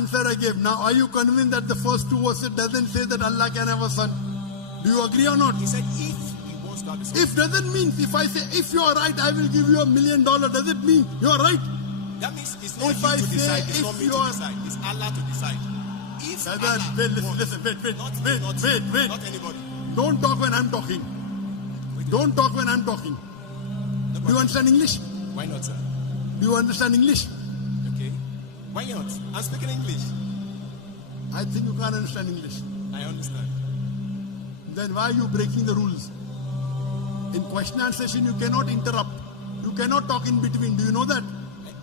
answer I gave. Now, are you convinced that the first two verses doesn't say that Allah can have a son? Do you agree or not? He said if he wants to have a son. If doesn't mean, if I say, if you are right, I will give you $1 million, does it mean you are right? That means it's not If you I to say, decide, it's if not me you to are- decide. It's Allah to decide. If Brother, Allah wait, wants, listen, wait. not me, Wait. not anybody. Don't talk when I'm talking. Don't talk when I'm talking. No Do you problem. understand English? Why not, sir? Do you understand English? Okay. Why not? I'm speaking English. I think you can't understand English. I understand. Then why are you breaking the rules? In question and session, you cannot interrupt. You cannot talk in between. Do you know that?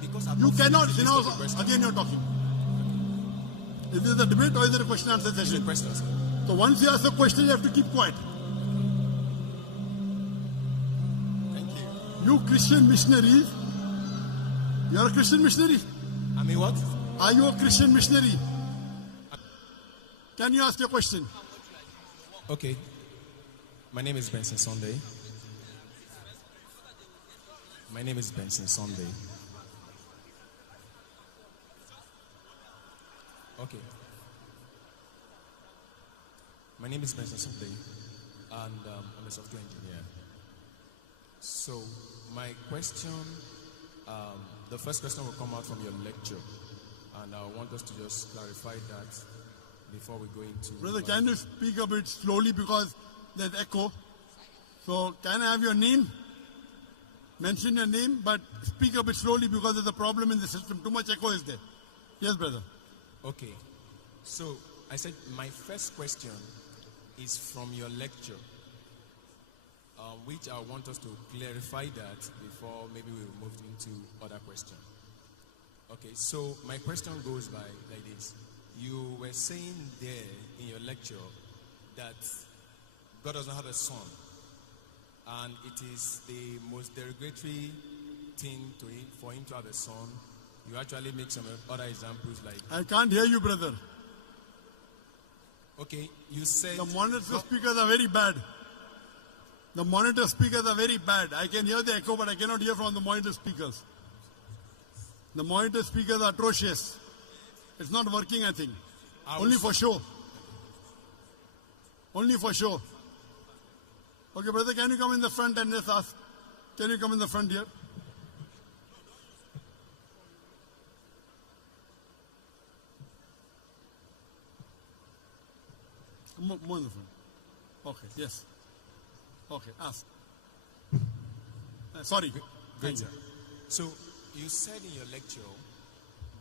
Because I've You not cannot. finished You the know, list of the question. again you're talking. Is this a debate or is it a question and answer It's a session? question, sir. So once you ask a question, you have to keep quiet. Thank you. You Christian missionaries, you're a Christian missionary. I mean what? Are you a Christian missionary? Can you ask your question? Okay. My name is Benson Sunday. My name is Benson Sunday. Okay. My name is Benson Sunday, and I'm a software engineer. So, my question, the first question will come out from your lecture, and I want us to just clarify that before we go into. Brother, can you speak a bit slowly because there's echo? So, can I have your name? Mention your name, but speak a bit slowly because there's a problem in the system. Too much echo is there. Yes, brother. Okay. So, I said my first question is from your lecture, which I want us to clarify that before maybe we move into other questions. Okay, so my question goes by like this. You were saying there in your lecture that God does not have a son, and it is the most derogatory thing for him to have a son. You actually make some other examples like... I can't hear you, brother. Okay, you said... The monitor speakers are very bad. The monitor speakers are very bad. I can hear the echo, but I cannot hear from the monitor speakers. The monitor speakers are atrocious. It's not working, I think. Only for show. Only for show. Okay, brother, can you come in the front and just ask? Can you come in the front here? More in the front. Okay, yes. Okay, ask. Sorry. Great, sir. So, you said in your lecture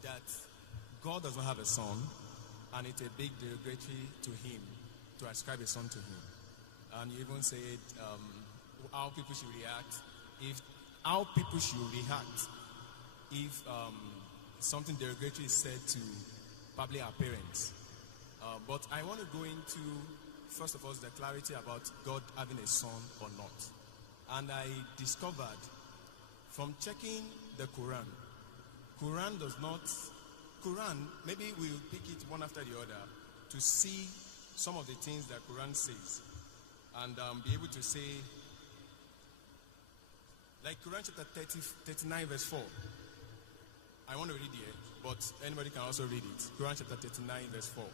that God does not have a son, and it's a big derogatory to him to ascribe a son to him. And you even said how people should react if something derogatory is said to probably our parents. But I want to go into, first of all, the clarity about God having a son or not. And I discovered from checking the Quran, maybe we'll pick it one after the other to see some of the things that Quran says and be able to say, like Quran chapter 39 verse 4. I want to read it, but anybody can also read it. Quran chapter 39 verse 4.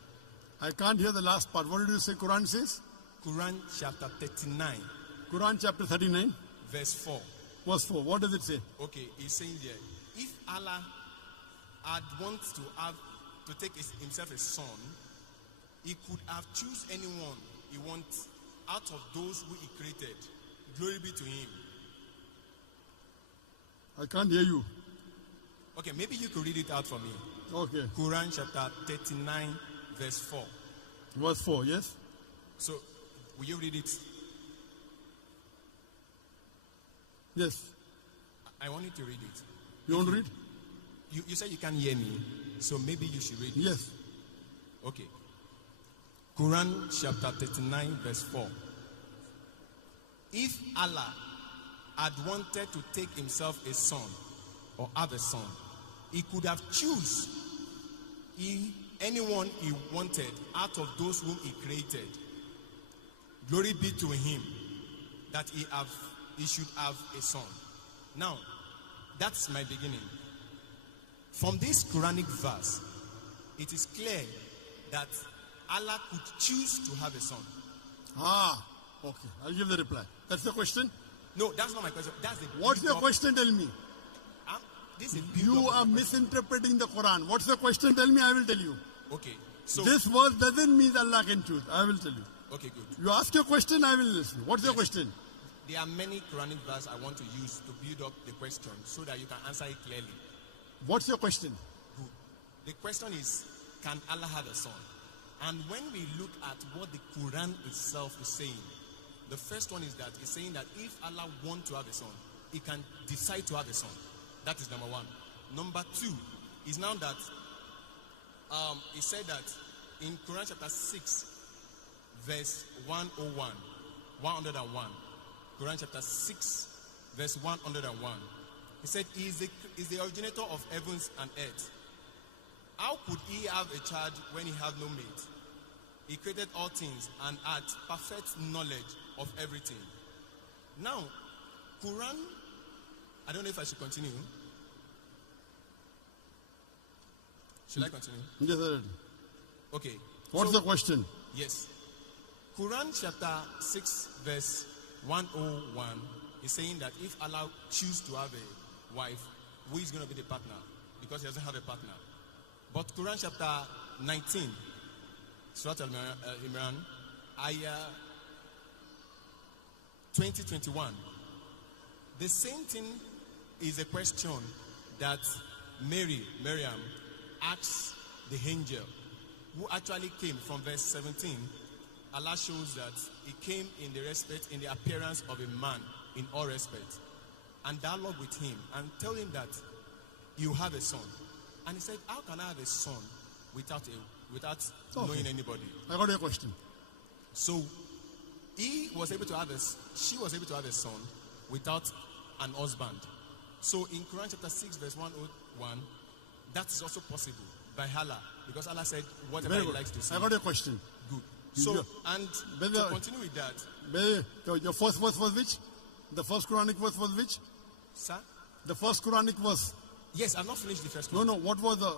I can't hear the last part. What did you say Quran says? Quran chapter 39. Quran chapter 39. Verse 4. Verse 4. What does it say? Okay, it's saying there, if Allah had wanted to take himself a son, he could have choose anyone he wants out of those who he created. Glory be to him. I can't hear you. Okay, maybe you could read it out for me. Okay. Quran chapter 39 verse 4. Verse 4, yes? So, will you read it? Yes. I want you to read it. You want to read? You said you can't hear me, so maybe you should read it. Yes. Okay. Quran chapter 39 verse 4. If Allah had wanted to take himself a son or have a son, he could have choose anyone he wanted out of those whom he created. Glory be to him that he should have a son. Now, that's my beginning. From this Quranic verse, it is clear that Allah could choose to have a son. Okay. I'll give the reply. That's the question? No, that's not my question. That's the What's your build-up. question? Tell me. This is a You build-up are of the question. misinterpreting the Quran. What's the question? Tell me, I will tell you. Okay, so This verse doesn't mean Allah can choose. I will tell you. okay, good. You ask your question, I will listen. What's your question? There are many Quranic verses I want to use to build up the question so that you can answer it clearly. What's your question? Good. The question is, can Allah have a son? And when we look at what the Quran itself is saying, the first one is that it's saying that if Allah wants to have a son, He can decide to have a son. That is number one. Number two is now that He said that in Quran chapter 6, verse 101, Quran chapter 6, verse 101. He said, He is the originator of heavens and earth. How could He have a child when He had no mate? He created all things and had perfect knowledge of everything. Now, Quran, I don't know if I should continue. Should I continue? Yes, sir. Okay. What's So- the question? Yes. Quran chapter 6 verse 101 is saying that if Allah chooses to have a wife, who is going to be the partner? Because He doesn't have a partner. But Quran chapter 19, Surah Al-Imran, ayah 2021. The same thing is a question that Miriam, asks the angel, who actually came from verse 17. Allah shows that He came in the appearance of a man in all respect, and dialogue with him and tell him that you have a son. And he said, how can I have a son without knowing anybody? I got your question. So she was able to have a son without an husband. So in Quran chapter 6 verse 101, that is also possible by Allah, because Allah said whatever Very He good. likes to see. I got your question. Good. So, Yeah. and But to continue with that, Your first verse was which? The first Quranic verse was which? sir, The first Quranic verse. yes, I've not finished the first No, one. no. What was the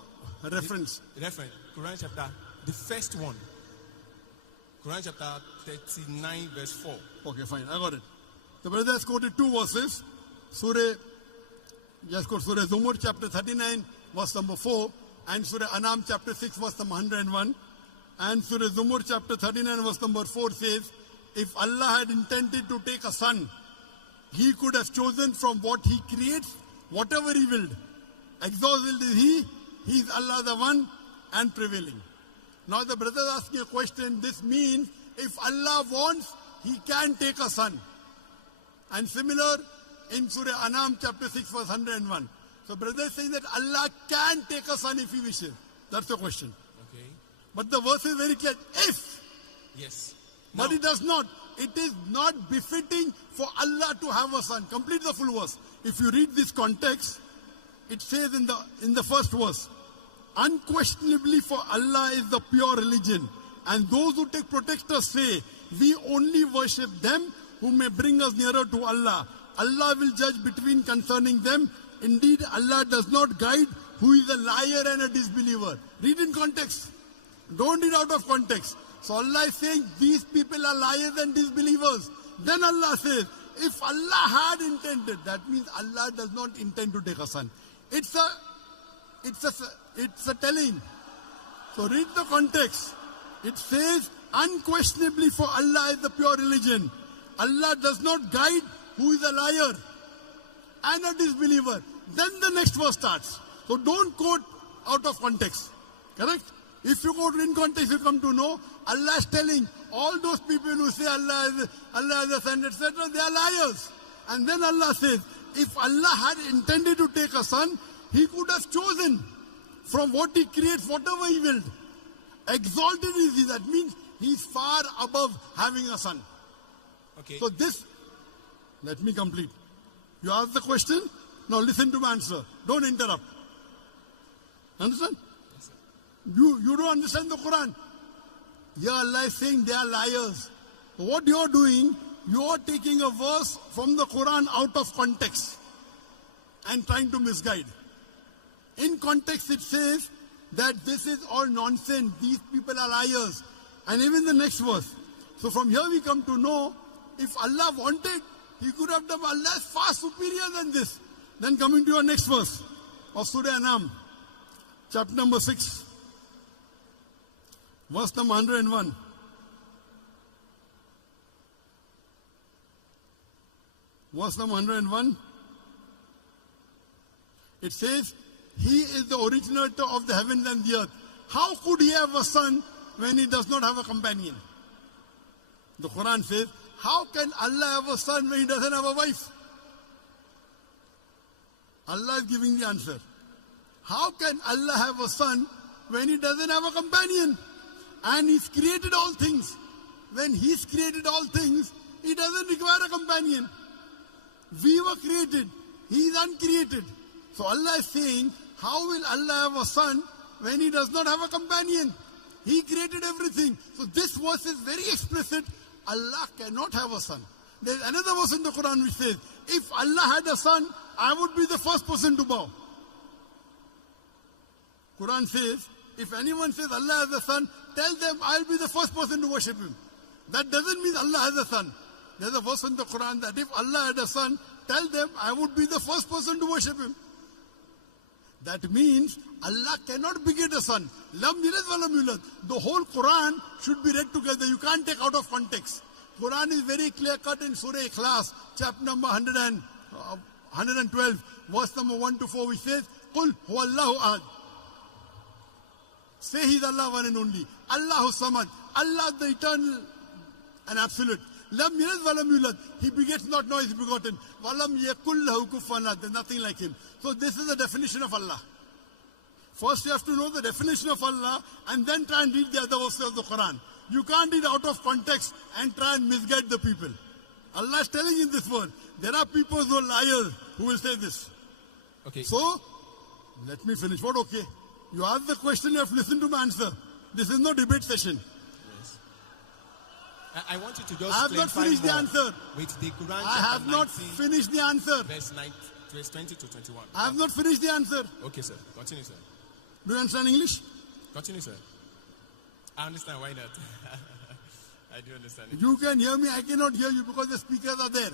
reference? Reference, Quran chapter, the first one, Quran chapter 39 verse 4. Okay, fine. I got it. The brother has quoted two verses. Surah Zumur chapter 39 verse number 4 and Surah Anam chapter 6 verse number 101. And Surah Zumur chapter 39 verse number 4 says, if Allah had intended to take a son, He could have chosen from what He creates, whatever He willed. Exalted is He is Allah the one and prevailing. Now the brother is asking a question. This means if Allah wants, He can take a son. And similar in Surah Anam chapter 6 verse 101. So brother is saying that Allah can take a son if He wishes. That's the question. Okay. But the verse is very clear. If. Yes. But Now, it does not. It is not befitting for Allah to have a son. Complete the full verse. If you read this context, it says in the first verse, unquestionably for Allah is the pure religion, and those who take protectors say, we only worship them who may bring us nearer to Allah. Allah will judge between concerning them. Indeed, Allah does not guide who is a liar and a disbeliever. Read in context. Don't read out of context. So Allah is saying these people are liars and disbelievers. Then Allah says, if Allah had intended, that means Allah does not intend to take a son. It's a telling. So read the context. It says, unquestionably for Allah is the pure religion. Allah does not guide who is a liar and a disbeliever. Then the next verse starts. So don't quote out of context. Correct? If you quote in context, you come to know Allah is telling all those people who say Allah is a son, etc., they are liars. And then Allah says, if Allah had intended to take a son, He could have chosen from what He creates, whatever He willed. Exalted is He. That means He's far above having a son. okay. So this, let me complete. You ask the question, now listen to my answer. Don't interrupt. Understand? Yes, sir. You don't understand the Quran. Here Allah is saying they are liars. So what you are doing, you are taking a verse from the Quran out of context and trying to misguide. In context it says, that this is all nonsense. These people are liars. And even the next verse. So from here we come to know, if Allah wanted, He could have done. Allah is far superior than this. Then coming to your next verse of Surah Anam, chapter number 6, verse number 101. Verse number 101. It says, He is the originator of the heavens and the earth. How could He have a son when He does not have a companion? The Quran says, how can Allah have a son when He doesn't have a wife? Allah is giving the answer. How can Allah have a son when He doesn't have a companion? And He's created all things. When He's created all things, He doesn't require a companion. We were created. He is uncreated. So Allah is saying, how will Allah have a son when He does not have a companion? He created everything. So this verse is very explicit. Allah cannot have a son. There's another verse in the Quran which says, if Allah had a son, I would be the first person to bow. Quran says, if anyone says Allah has a son, tell them I'll be the first person to worship Him. That doesn't mean Allah has a son. There's a verse in the Quran that if Allah had a son, tell them I would be the first person to worship Him. That means Allah cannot beget a son. Lam yalid wa lam yulad. The whole Quran should be read together. You can't take out of context. Quran is very clear cut in Surah Ikhlas, chapter number 112, verse number 1 to 4, which says, Qul huwallahu ahad. Say He's Allah one and only. Allahu samad. Allah the eternal and absolute. Lam yalid wa lam yulad. He begets not, nor is begotten. Wa lam yakul lahu kufuwan ahad. There's nothing like Him. So this is the definition of Allah. First you have to know the definition of Allah and then try and read the other verses of the Quran. You can't read out of context and try and misguide the people. Allah is telling in this word, there are people who are liars who will say this. Okay. So, let me finish. What okay? You ask the question, you have to listen to my answer. This is no debate session. Yes. I want you to just I have not finished the answer. With the Quran I have not finished the answer. Verse 20 to 21. I have not finished the answer. Okay, sir. Continue, sir. Do you understand English? Continue, sir. I understand. Why not? I do understand it. You can hear me. I cannot hear you because the speakers are there.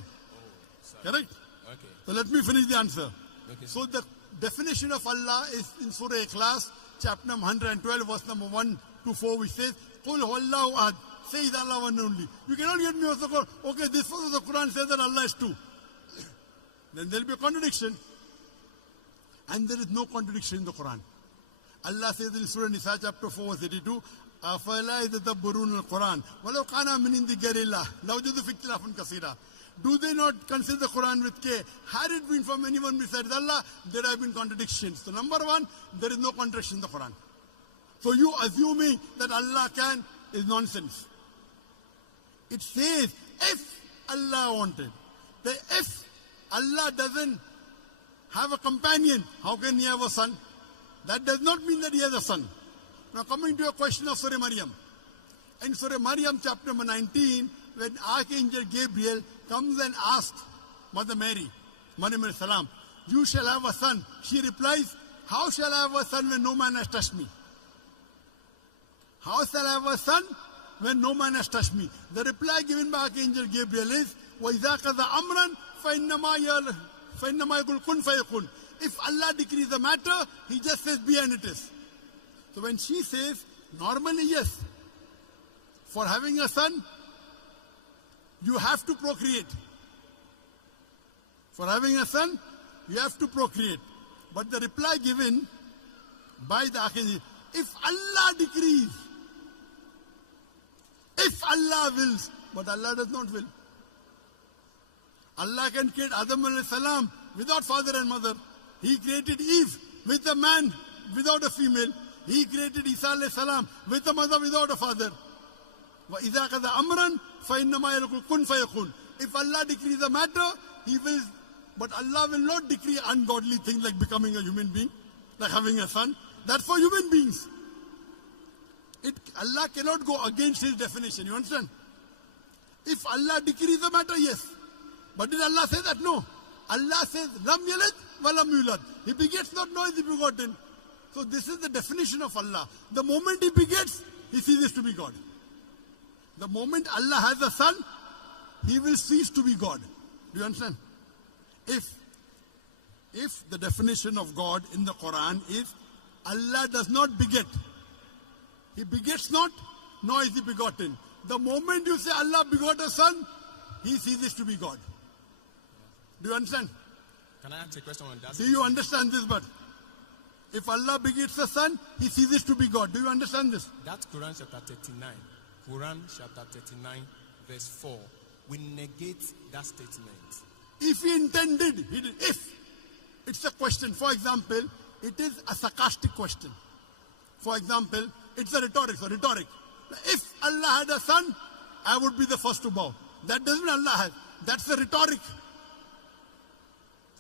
Sorry. Correct? Okay. So let me finish the answer. Okay, So the definition of Allah is in Surah Ikhlas, chapter number 112, verse number 1 to 4, which says, Qul huwallahu ahad. Say is Allah one only. You cannot get me also go, okay, this verse of the Quran says that Allah is two. Then there will be a contradiction. And there is no contradiction in the Quran. Allah says in Surah Nisa chapter 4 verse 82, أَفَلَا يَتَدَبَّرُونَ الْقُرْآنَ وَلَوْ كَانَ مِنْ عِنْدِ غَيْرِ اللَّهِ لَوَجَدُوا فِيهِ اخْتِلَافًا كَثِيرًا. Do they not consider the Quran with care? Had it been from anyone besides Allah, there have been contradictions. So number one, there is no contradiction in the Quran. So you assuming that Allah can is nonsense. It says, if Allah wanted, that if Allah doesn't have a companion, how can He have a son? That does not mean that He has a son. Now coming to a question of Surah Maryam. In Surah Maryam chapter number 19, when Archangel Gabriel comes and asks Mother Mary, Maryam alayhi salam, you shall have a son. She replies, how shall I have a son when no man has touched me? How shall I have a son when no man has touched me? The reply given by Archangel Gabriel is, وَإِذَا قَضَى أَمْرًا فَإِنَّمَا يَقُولُ كُنْ فَيَكُونُ. If Allah decrees the matter, He just says be and it is. So when she says, normally yes, for having a son, you have to procreate. For having a son, you have to procreate. But the reply given by the Archangel, if Allah decrees, if Allah wills, but Allah does not will. Allah can create Adam alayhi salam without father and mother. He created Eve with a man without a female. He created Isa alayhi salam with a mother without a father. وَإِذَا قَضَى أَمْرًا فَإِنَّمَا يَقُولُ كُنْ فَيَكُونُ. If Allah decrees a matter, He will, but Allah will not decree ungodly things like becoming a human being, like having a son. That's for human beings. Allah cannot go against His definition. You understand? If Allah decrees a matter, yes. But did Allah say that? No. Allah says, Lam yalid wa lam yulad. He begets not, nor is He begotten. So this is the definition of Allah. The moment he begets, he ceases to be God. The moment Allah has a son, he will cease to be God. Do you understand? If the definition of God in the Quran is Allah does not beget, he begets not, nor is he begotten. The moment you say Allah begot a son, he ceases to be God. Do you understand? Can I ask a question on that? Do you understand this? But if Allah begets a son, he ceases to be God. Do you understand this? That's Quran chapter 39. Quran chapter 39, verse 4. We negate that statement. If he intended, he did. If it's a question, for example, it is a sarcastic question. For example, it's a rhetoric. If Allah had a son, I would be the first to bow. That doesn't mean Allah has. That's a rhetoric.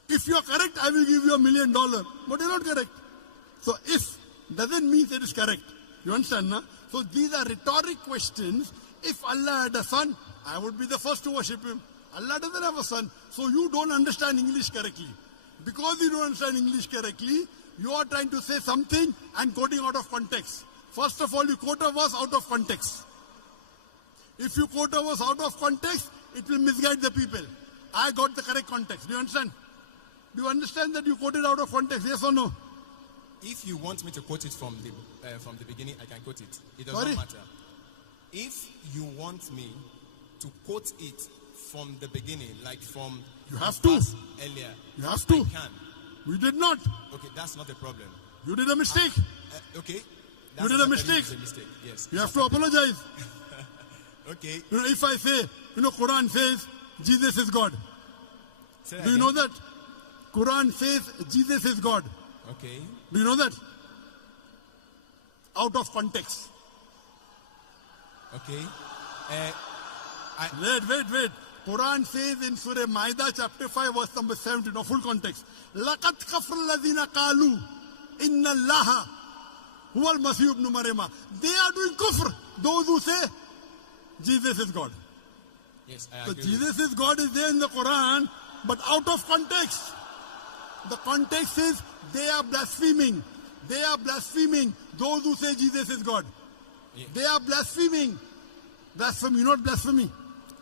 If you are correct, I will give you $1 million. But you're not correct. So if doesn't mean it is correct. You understand, na? So these are rhetoric questions. If Allah had a son, I would be the first to worship him. Allah doesn't have a son. So you don't understand English correctly. Because you don't understand English correctly, you are trying to say something and quoting out of context. First of all, you quote a verse out of context. If you quote a verse out of context, it will misguide the people. I got the correct context. Do you understand? Do you understand that you quoted out of context? Yes or no? If you want me to quote it from the beginning, I can quote it. It does Sorry? not matter. If you want me to quote it from the beginning, like from You have the to. verse earlier, You have to. I can. We did not. Okay, that's not a problem. You did a mistake. Okay. You did a mistake. A mistake. Yes. You have to apologize. Okay. If I say, Quran says Jesus is God. Say that Do you again. know that? Quran says Jesus is God. Okay. Do you know that? Out of context. Okay. Wait. Quran says in Surah Maida chapter 5 verse number 17, no, full context. لَقَدْ كَفْرَ الَّذِينَ قَالُوا إِنَّ اللَّهَ هُوَ الْمَسِيحُ ابْنُ مَرْيَمَ. They are doing kufr. Those who say Jesus is God. Yes, I So agree. Jesus is God is there in the Quran, but out of context. The context is they are blaspheming. They are blaspheming. Those who say Jesus is God. Yeah. They are blaspheming. Blasphemy, not blasphemy.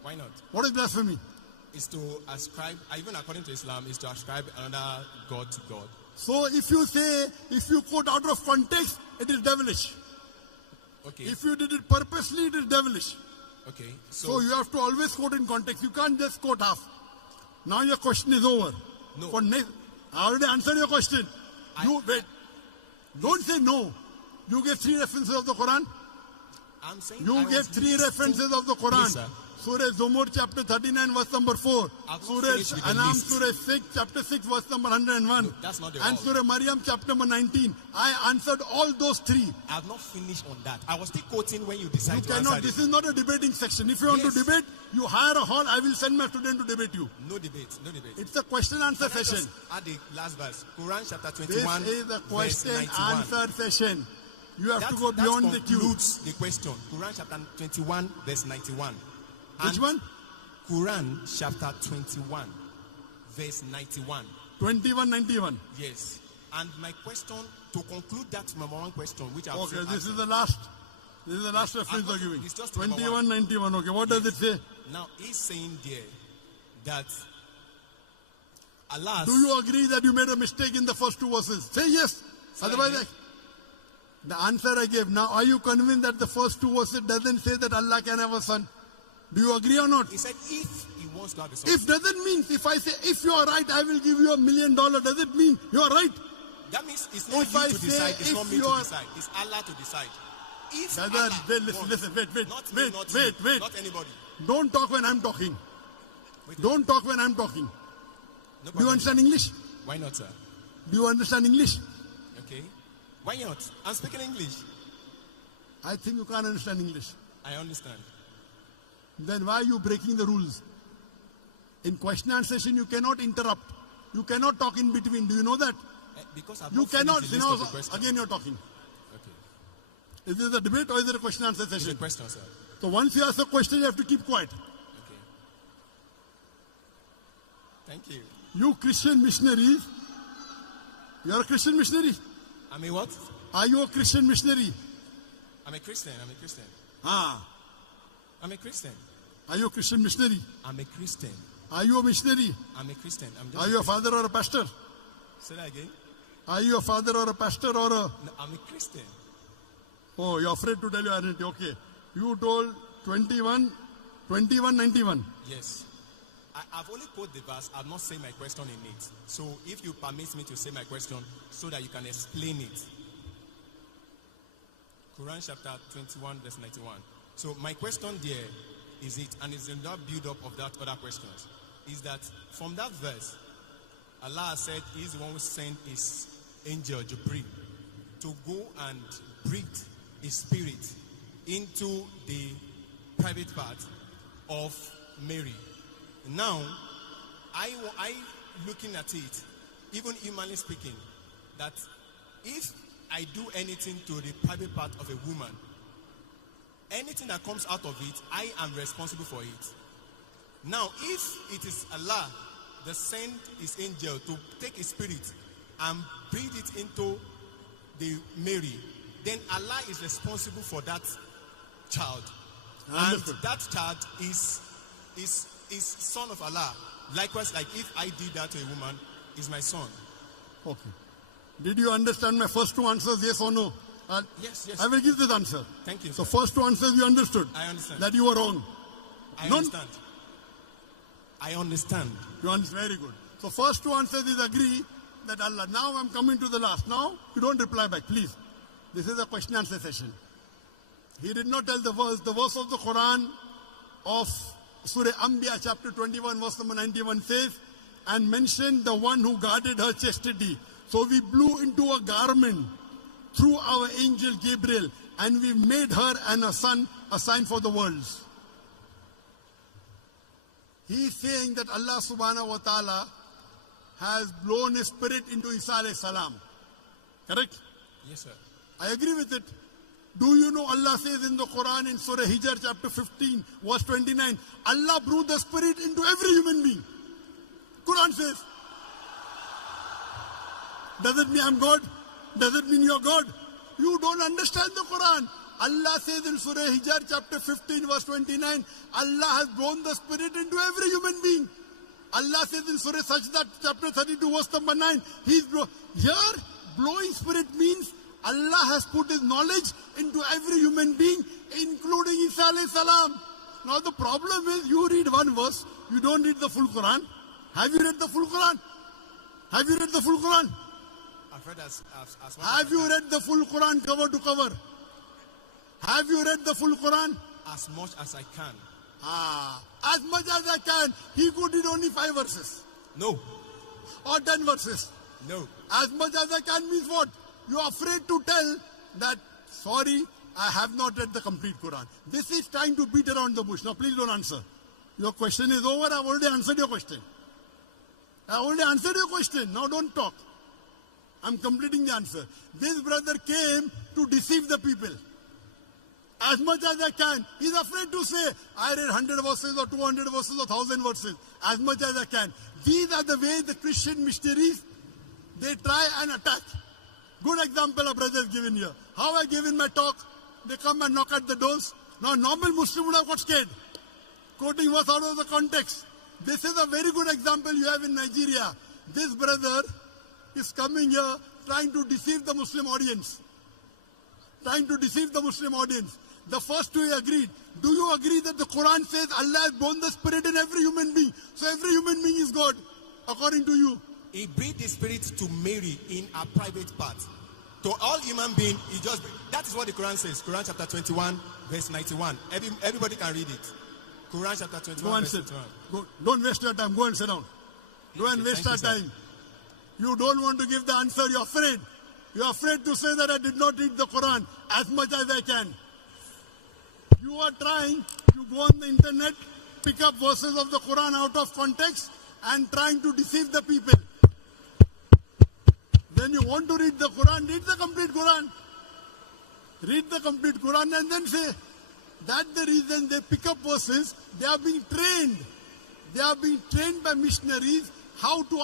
Why not? What is blasphemy? Is to ascribe, even according to Islam, is to ascribe another God to God. So if you quote out of context, it is devilish. Okay. If you did it purposely, it is devilish. Okay. So you have to always quote in context. You can't just quote half. Now your question is over. No. For next, I already answered your question. You wait. Don't say no. You gave 3 references of the Quran. I'm saying You I gave was 3 listening. references of the Quran. Please, sir. Surah Zumur chapter 39 verse number 4. I've not Surah finished with the Anam list. Surah 6 chapter 6 verse number 101. No, that's not the And all. Surah Maryam chapter number 19. I answered all those 3. I have not finished on that. I was still quoting when you You decide to cannot. answer This it. is not a debating section. If you want Yes. to debate, you hire a hall. I will send my student to debate you. No debate. No debate. It's a question answer Can I session. just add the last verse. Quran chapter This 21, is a verse question 91. answer session. You have That, to go beyond that the queue. concludes the question. Quran chapter 21, verse 91. Which And one? Quran chapter 21, verse 91. 2191. Yes. And my question, to conclude that number one question, which I've Okay, said this is answered. the last. This is the last reference not- you're giving. it's just number 2191. Okay, what does it say? Now he's saying there that Allah. Do you agree that you made a mistake in the first 2 verses? Say yes. Say Otherwise, again. the answer I gave. Now, are you convinced that the first 2 verses doesn't say that Allah can have a son? Do you agree or not? He said if he wants to have a son. If doesn't mean, if I say, if you are right, I will give you $1 million, does it mean you are right? That means it's not If you I to say decide, it's if not me you to are- decide. It's Allah to decide. If Brother, Allah wait, listen, wants, listen, wait, not me, not you, wait. not anybody. Don't talk when I'm talking. Wait, Don't talk when I'm talking. no Do you problem. understand English? Why not, sir? Do you understand English? Okay. Why not? I'm speaking English. I think you can't understand English. I understand. Then why are you breaking the rules? In question and session, you cannot interrupt. You cannot talk in between. Do you know that? Because I've You not finished cannot. the You list know, of the question. again, you're talking. Okay. Is this a debate or is it a question answer It's a session? question, sir. So once you ask a question, you have to keep quiet. Okay. Thank you. You Christian missionaries, you're a Christian missionary. I'm a what? Are you a Christian missionary? I'm a Christian. Ah. I'm a Christian. Are you a Christian missionary? I'm a Christian. Are you a missionary? I'm a Christian. I'm just Are you a father or a pastor? Say that again. Are you a father or a pastor or a... No, I'm a Christian. Oh, you're afraid to tell your identity. Okay. You told 21, 91. Yes. I've only quoted the verse. I've not said my question in it. So if you permit me to say my question so that you can explain it. Quran chapter 21 verse 91. So my question there is it, and it's in that build up of that other questions, is that from that verse, Allah said He's the one who sent His angel Jibreel to go and breathe His spirit into the private part of Mary. Now, I looking at it, even humanly speaking, that if I do anything to the private part of a woman, anything that comes out of it, I am responsible for it. Now, if it is Allah that sent His angel to take His spirit and breathe it into the Mary, then Allah is responsible for that child. Understood. And that child is son of Allah. Likewise, like if I did that to a woman, is my son. Okay. Did you understand my first two answers, yes or no? Yes. I will give this answer. Thank you, So sir. first two answers you understood. I understand. That you were wrong. I understand. I understand. You understand? Very good. So first two answers is agree that Allah. Now I'm coming to the last. Now you don't reply back, please. This is a question answer session. He did not tell the verse. The verse of the Quran of Surah Anbiya chapter 21 verse number 91 says, and mentioned the one who guarded her chastity. So we blew into a garment through our angel Gabriel, and we made her and her son a sign for the worlds. He is saying that Allah subhanahu wa ta'ala has blown His spirit into Isa alayhi salam. Correct? Yes, sir. I agree with it. Do you know Allah says in the Quran in Surah Hijr chapter 15 verse 29, Allah blew the spirit into every human being. Quran says. Does it mean I'm God? Does it mean you're God? You don't understand the Quran. Allah says in Surah Hijr chapter 15 verse 29, Allah has blown the spirit into every human being. Allah says in Surah Sajda chapter 32 verse number 9, here blowing spirit means Allah has put His knowledge into every human being, including Isa alayhi salam. Now the problem is you read one verse, you don't read the full Quran. Have you read the full Quran? Have you read the full Quran? I've read as Have you read the full Quran cover to cover? Have you read the full Quran? as much as I can. As much as I can. He could read only 5 verses. No. Or 10 verses. No. As much as I can means what? You are afraid to tell that, sorry, I have not read the complete Quran. This is trying to beat around the bush. Now please don't answer. Your question is over. I've already answered your question. Now don't talk. I'm completing the answer. This brother came to deceive the people. As much as I can. He's afraid to say, I read 100 verses or 200 verses or 1000 verses. As much as I can. These are the ways the Christian missionaries, they try and attack. Good example a brother has given here. How I gave in my talk, they come and knock at the doors. Now normal Muslim would have got scared. Quoting verse out of the context. This is a very good example you have in Nigeria. This brother is coming here trying to deceive the Muslim audience. The first two agreed. Do you agree that the Quran says Allah has blown the spirit in every human being? So every human being is God, according to you. He breathed the spirit to Mary in a private part. To all human beings, that is what the Quran says. Quran chapter 21, verse 91. Everybody can read it. Quran chapter 21, verse 91. Don't waste your time. Go and sit down. Go and waste our time. You don't want to give the answer. You're afraid. You're afraid to say that I did not read the Quran as much as I can. You are trying to go on the internet, pick up verses of the Quran out of context and trying to deceive the people. Then you want to read the Quran, read the complete Quran. Read the complete Quran and then say, that's the reason they pick up verses. They are being trained. They are being trained by missionaries how to